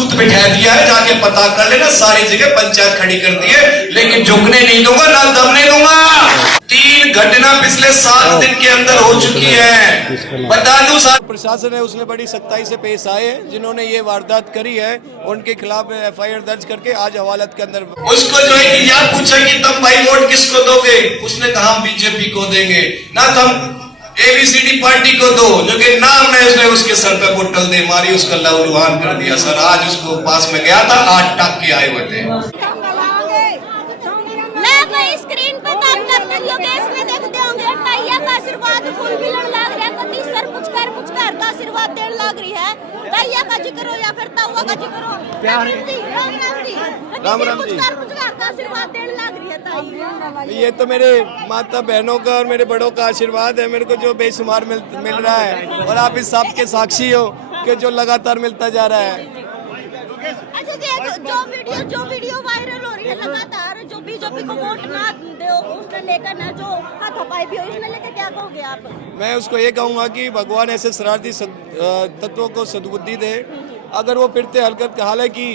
सूत बिठा दिया है, जाके पता कर लेना, सारी जगह पंचायत खड़ी कर दी है, लेकिन झुकने नहीं दूंगा, ना दमने दूंगा। 3 घटना पिछले 7 दिन के अंदर हो चुकी है। बता दूं, प्रशासन है उसने बड़ी सख्ताई से पेश आए हैं, जिन्होंने ये वारदात करी है उनके खिलाफ FIR दर्ज करके आज हवालात के अंदर उसको जो है कि यार पूछा कि तुम भाई वोट किसको दोगे, उसने कहा हम BJP को देंगे, ना तुम ABCD पार्टी को दो, जो कि नाम है उसने उसके सर पे बोतल दे मारी, उसका लहूलुहान कर दिया। सर आज उसको पास में गया था, 8 टाक के आए हुए थे। स्क्रीन पे काम करते इसमें देखते होंगे तैया का आशीर्वाद फूल मिलन लाग रहा है, कति सर पुचकार का आशीर्वाद देने लाग रही है। तैया का जिक्र हो या फिर तौवा का जिक्र हो, राम राम जी पुचकार का आशीर्वाद देने लाग रही है ताई। ये तो मेरे माता बहनों का और मेरे बड़ों का आशीर्वाद है, मेरे को जो बेशुमार मिल रहा है, और आप इस सब के साक्षी हो कि जो लगातार मिलता जा रहा है। अच्छा, जो वीडियो वायरल हो रही है लगातार, जो BJP को वोट ना दो उसने लेकर ना जो हाथापाई भी हो, इसने लेकर क्या कहोगे आप? मैं उसको ये कहूँगा कि भगवान ऐसे शरारती तत्वों को सद्बुद्धि दे, अगर वो फिरते हरकत, हालांकि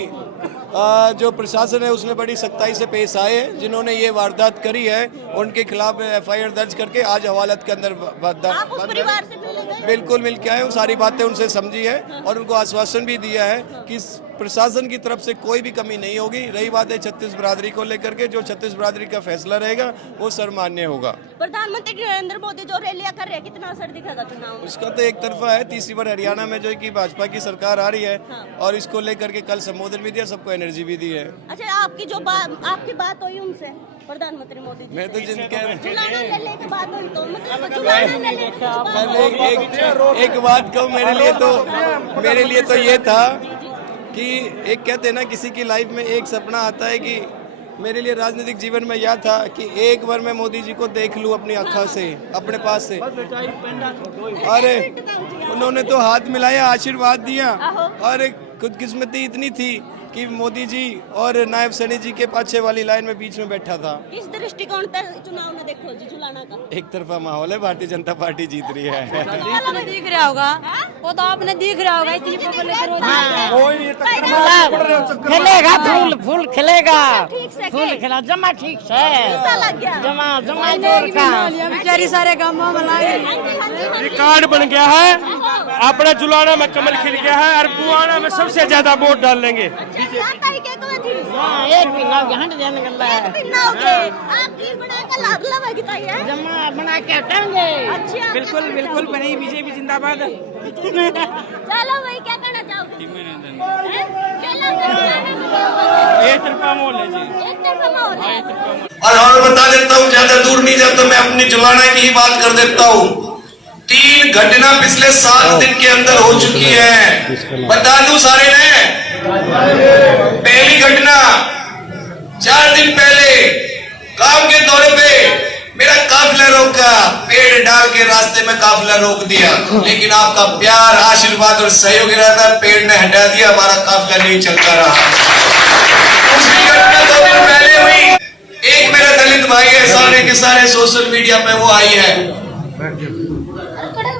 जो प्रशासन है उसने बड़ी सख्ताई से पेश आए हैं, जिन्होंने ये वारदात करी है उनके खिलाफ FIR दर्ज करके आज हवालात के अंदर आप उस परिवार से मिले गए? बिल्कुल मिल के आए, सारी बातें उनसे समझी है और उनको आश्वासन भी दिया है कि प्रशासन की तरफ से कोई भी कमी नहीं होगी। रही बात है 36 बिरादरी को लेकर के, जो 36 बिरादरी का फैसला रहेगा वो सर्वमान्य होगा। प्रधानमंत्री नरेंद्र मोदी जो रैलियां कर रहे हैं, कितना असर दिखेगा चुनाव? उसका तो एक तरफा है, तीसरी बार हरियाणा में जो है कि भाजपा की सरकार आ रही है, और इसको लेकर के कल संबोधन भी दिया, सबको एनर्जी भी दी है। अच्छा, आपकी बात हुई उनसे प्रधानमंत्री मोदी जी? मैं तो जिनके की बात हुई तो मतलब एक बात कहूँ, मेरे लिए तो ये था कि एक कहते हैं ना, किसी की लाइफ में एक सपना आता है, कि मेरे लिए राजनीतिक जीवन में यह था कि एक बार मैं मोदी जी को देख लूं अपनी आँखों से, अपने पास से। अरे उन्होंने तो हाथ मिलाया, आशीर्वाद दिया, और खुदकिस्मती इतनी थी कि मोदी जी और नायब सैनी जी के पाछे वाली लाइन में बीच में बैठा था। किस दृष्टिकोण पर चुनाव में देखो जी जुलाना का? एक तरफा माहौल है, भारतीय जनता पार्टी जीत रही है। दिख रहा होगा, वो तो आपने दिख रहा होगा, इतनी खिलेगा, फूल खिलेगा, फूल खिला, जमा ठीक से जमा जोर का बेचारी सारे गांवों में रिकॉर्ड बन गया है, अपने जुलाना में कमल खिल गया है, और बुआना में सबसे ज्यादा वोट डाल लेंगे। एक भी ना हट जाने का है, जमा बना के हटाएंगे। अच्छा, बिल्कुल बनी BJP जिंदाबाद। चलो भाई, क्या कहना चाहोगे? एक तरफा माहौल है जी, एक तरफा माहौल है। और बता देता हूँ, ज्यादा दूर नहीं जाता, मैं अपनी जुलाना की ही बात कर देता हूँ। 3 घटना पिछले 7 दिन के अंदर हो चुकी है। बता दूं सारे ने, पहली घटना 4 दिन पहले काम के दौरे पे मेरा काफिला रोका, पेड़ डाल के रास्ते में काफिला रोक दिया, लेकिन आपका प्यार, आशीर्वाद और सहयोग रहा था, पेड़ ने हटा दिया, हमारा काफिला नहीं चलता रहा। दूसरी घटना 2 दिन पहले हुई, एक मेरा दलित भाई है, सारे के सारे सोशल मीडिया पे वो आई है,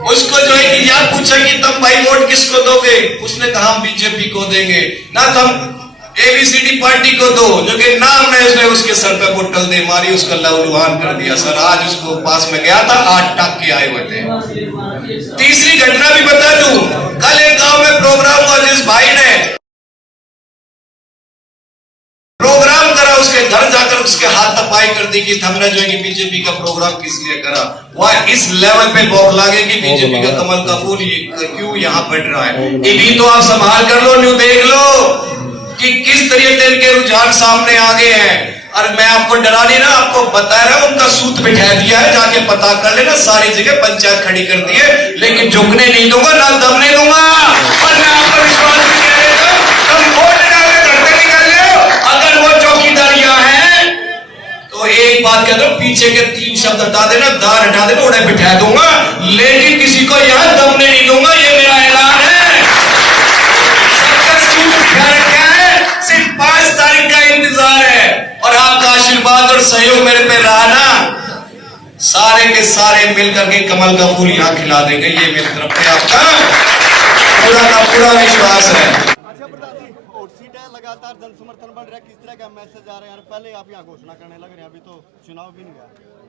उसको जो है कि यार पूछा कि तुम भाई वोट किसको दोगे, उसने कहा हम BJP को देंगे, ना तुम ABCD पार्टी को दो, जो कि नाम है उसने उसके सर पे बोतल दे मारी, उसका लहूलुहान कर दिया। सर आज उसको पास में गया था, 8 टाक के आए हुए थे। तीसरी घटना भी बता दूं, कल एक गांव में प्रोग्राम हुआ, जिस भाई ने प्रोग्राम करा, उसके घर जाकर उसके हाथ तपाई कर दी कि हमने जो है कि BJP का प्रोग्राम किस लिए करा। वह इस लेवल पे बौखला गए कि BJP का कमल का फूल क्यों यहाँ बढ़ रहा है। ये भी तो आप संभाल कर लो, न्यू देख लो कि किस तरीके के रुझान सामने आ गए हैं। और मैं आपको डरा नहीं रहा, आपको बता रहा हूं, उनका सूत बिठा दिया है, जाके पता कर लेना, सारी जगह पंचायत खड़ी कर दी है, लेकिन झुकने नहीं दूंगा, ना दमने दूंगा। और मैं आपको विश्वास नहीं करेगा, तुम वोट डाले धरते निकाल लो, अगर वो चौकीदारियां हैं तो एक बात कह दो, पीछे के 3 शब्द हटा देना, दार हटा देना, उन्हें बिठा दूंगा, लेकिन किसी को यहाँ दमने नहीं दूंगा, ये मेरा ऐलान है। सबका सूत बिठा रखा है, सिर्फ 5 तारीख का इंतजार है, और आपका आशीर्वाद और सहयोग मेरे पे रहा ना, सारे के सारे मिलकर के कमल का फूल यहाँ खिला देंगे, ये मेरी तरफ से आपका पूरा का पूरा विश्वास है। हॉट सीट है, लगातार जन समर्थन बढ़ रहा है, किस तरह का मैसेज आ रहे हैं? पहले आप यहाँ घोषणा करने लग रहे हैं, अभी तो चुनाव भी नहीं हुआ।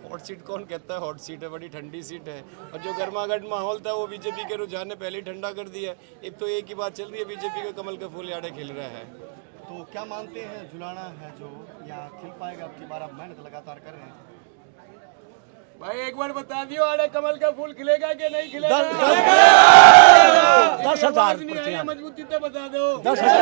हॉट सीट कौन कहता है? हॉट सीट है, बड़ी ठंडी सीट है। और जो गर्मागर्म माहौल था वो बीजेपी के रुझान ने पहले ही ठंडा कर दिया है। अब तो एक ही बात चल रही है, बीजेपी का कमल का फूल याड़े खिल रहा है। तो क्या मानते हैं जुलाना है जो यहाँ खिल पाएगा? आपकी बार आप मेहनत लगातार कर रहे हैं। भाई एक बार बता दियो, आड़े कमल का फूल खिलेगा कि नहीं खिलेगा? 10,000 मजबूती से बता दो। 10,000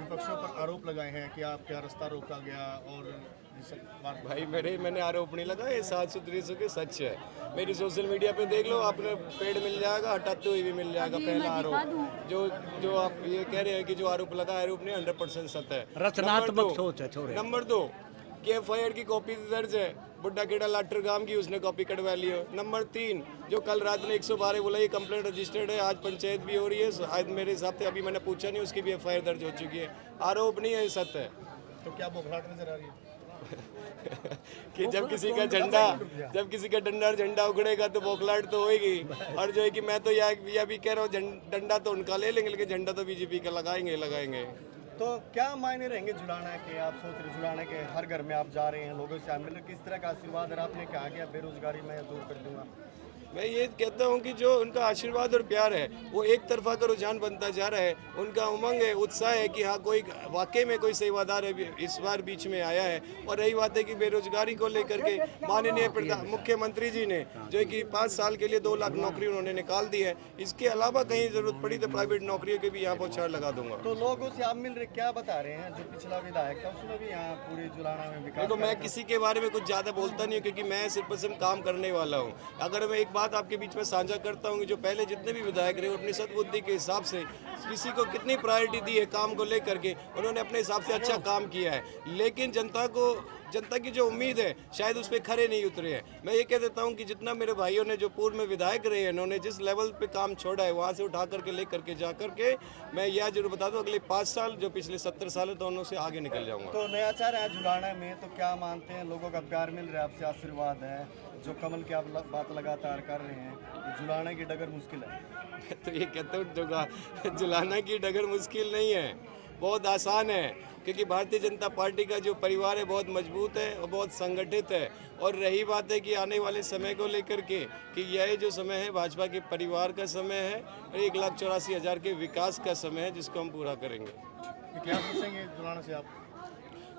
विपक्षों पर आरोप लगाए हैं कि आपका रास्ता रोका गया और भाई मैंने आरोप नहीं लगा, ये साफ सुथरी से सच है। मेरी सोशल मीडिया पे देख लो, आपने पेड़ मिल जाएगा, हटाते हुए भी मिल जाएगा। पहला आरोप जो आप ये कह रहे हैं कि जो आरोप लगा, आरोप नहीं, 100% सत्य है। रचनात्मक सोच है छोड़े। नंबर 2 कि FIR की कॉपी दर्ज है, बुड्ढा केड़ा लाटर गांव की, उसने कॉपी कटवा ली हो। नंबर 3 जो कल रात ने 112 बोला, ये कंप्लेंट रजिस्टर्ड है, आज पंचायत भी हो रही है। आज मेरे हिसाब से अभी मैंने पूछा नहीं, उसकी भी FIR दर्ज हो चुकी है। आरोप नहीं है, सत्य है। तो क्या बौखलाहट नजर आ रही है कि जब किसी का झंडा उखड़ेगा तो बौखलाहट तो होगी। और जो है कि मैं तो यह भी कह रहा हूँ, डंडा तो उनका ले लेंगे, लेकिन झंडा तो बीजेपी का लगाएंगे। तो क्या मायने रहेंगे जुलाना के? आप सोच रहे जुलाना के हर घर में आप जा रहे हैं, लोगों से आप मिल रहे, किस तरह का आशीर्वाद? और आपने कहा कि बेरोजगारी मैं दूर कर दूंगा। मैं ये कहता हूँ कि जो उनका आशीर्वाद और प्यार है वो एक तरफा का रुझान बनता जा रहा है। उनका उमंग है, उत्साह है कि हाँ कोई वाकई में कोई सेवादार है इस बार बीच में आया है। और रही बात है कि बेरोजगारी को लेकर के माननीय मुख्यमंत्री जी ने जो है कि 5 साल के लिए 2 लाख नौकरी उन्होंने निकाल दी है। इसके अलावा कहीं जरूरत पड़ी तो प्राइवेट नौकरियों के भी यहाँ बौछार लगा दूंगा। तो लोगों से आप मिल रहे, क्या बता रहे हैं? जो पिछला विधायक था उसमें भी यहाँ पूरी जुलाना में विकास। देखो मैं किसी के बारे में कुछ ज़्यादा बोलता नहीं हूँ, क्योंकि मैं सिर्फ काम करने वाला हूँ। अगर मैं एक बात आपके बीच में साझा करता हूँ कि जो पहले जितने भी विधायक रहे अपनी सद्बुद्धि के हिसाब से किसी को कितनी प्रायोरिटी दी है काम को लेकर के, उन्होंने अपने हिसाब से अच्छा काम किया है। लेकिन जनता की जो उम्मीद है शायद उस पर खरे नहीं उतरे हैं। मैं ये कह देता हूँ कि जितना मेरे भाइयों ने जो पूर्व में विधायक रहे हैं, उन्होंने जिस लेवल पे काम छोड़ा है वहाँ से उठा करके ले करके जा करके मैं यह जरूर बता दूँ, अगले 5 साल जो पिछले 70 साल है दोनों से आगे निकल जाऊँगा। तो नया चाह रहे हैं जुलाना में, तो क्या मानते हैं लोगों का प्यार मिल रहा है, आपसे आशीर्वाद है, जो कमल की आप बात लगातार कर रहे हैं, जुलाना की डगर मुश्किल है? तो ये कहते हूँ जुलाना की डगर मुश्किल नहीं है, बहुत आसान है। क्योंकि भारतीय जनता पार्टी का जो परिवार है बहुत मजबूत है और बहुत संगठित है। और रही बात है कि आने वाले समय को लेकर के कि यह जो समय है भाजपा के परिवार का समय है और 1,84,000 के विकास का समय है, जिसको हम पूरा करेंगे। क्या सोचेंगे जुलाना से आप?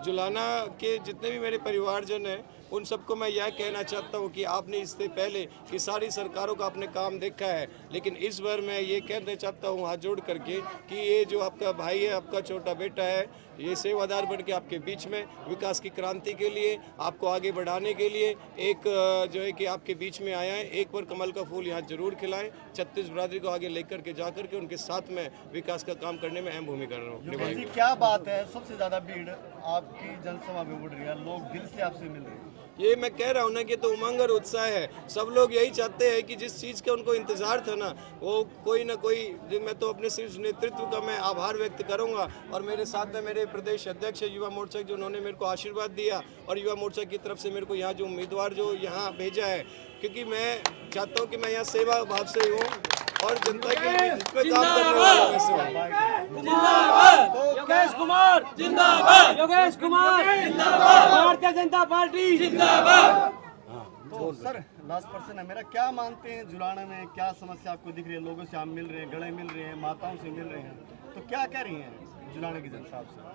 जुलाना के जितने भी मेरे परिवारजन हैं उन सबको मैं यह कहना चाहता हूं कि आपने इससे पहले कि सारी सरकारों का आपने काम देखा है, लेकिन इस बार मैं ये कहना चाहता हूं हाथ जोड़ करके कि ये जो आपका भाई है, आपका छोटा बेटा है, ये सेवादार बन के आपके बीच में विकास की क्रांति के लिए, आपको आगे बढ़ाने के लिए एक जो है कि आपके बीच में आया है। एक बार कमल का फूल यहाँ जरूर खिलाएं। 36 बरादरी को आगे लेकर के जा करके उनके साथ में विकास का काम करने में अहम भूमिका निभाएंगे। क्या बात है, सबसे ज्यादा भीड़ आपकी जनसभा में उड़ रही है, लोग दिल से आपसे मिल रहे हैं। ये मैं कह रहा हूँ ना कि तो उमंग और उत्साह है। सब लोग यही चाहते हैं कि जिस चीज़ का उनको इंतजार था ना, वो कोई ना कोई, मैं तो अपने सिर्फ नेतृत्व का मैं आभार व्यक्त करूंगा। और मेरे साथ में मेरे प्रदेश अध्यक्ष युवा मोर्चा जो उन्होंने मेरे को आशीर्वाद दिया, और युवा मोर्चा की तरफ से मेरे को यहाँ जो उम्मीदवार जो यहाँ भेजा है, क्योंकि मैं चाहता हूँ कि मैं यहाँ सेवा भाव से हूँ और जनता के लिए जिसमें काम करने वाला वैसे हूँ। योगेश कुमार जिंदाबाद, योगेश कुमार जिंदाबाद, भारतीय जनता पार्टी जिंदाबाद। तो सर लास्ट पर्सन है मेरा, क्या मानते हैं जुलाना में क्या समस्या आपको दिख रही है? लोगों से आप मिल रहे हैं, गले मिल रहे हैं, माताओं से मिल रहे हैं, तो क्या कह रही हैं जुलाना की जनता आपसे?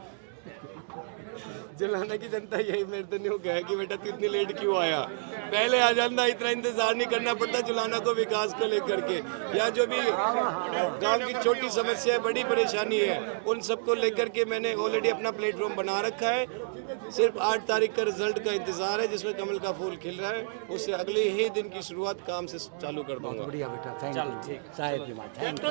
जुलाना की जनता यही मेरे तो नहीं कहे कि बेटा तू इतनी लेट क्यों आया, पहले आ जाना, इतना इंतजार नहीं करना पड़ता जुलाना को विकास को लेकर के। या जो भी गांव की छोटी समस्या है, बड़ी परेशानी है, उन सबको लेकर के मैंने ऑलरेडी अपना प्लेटफॉर्म बना रखा है। सिर्फ 8 तारीख का रिजल्ट का इंतजार है, जिसमें कमल का फूल खिल रहा है। उससे अगले ही दिन की शुरुआत काम से चालू कर दूंगा। बढ़िया बेटा, थैंक यू साहेब जी, थैंक यू।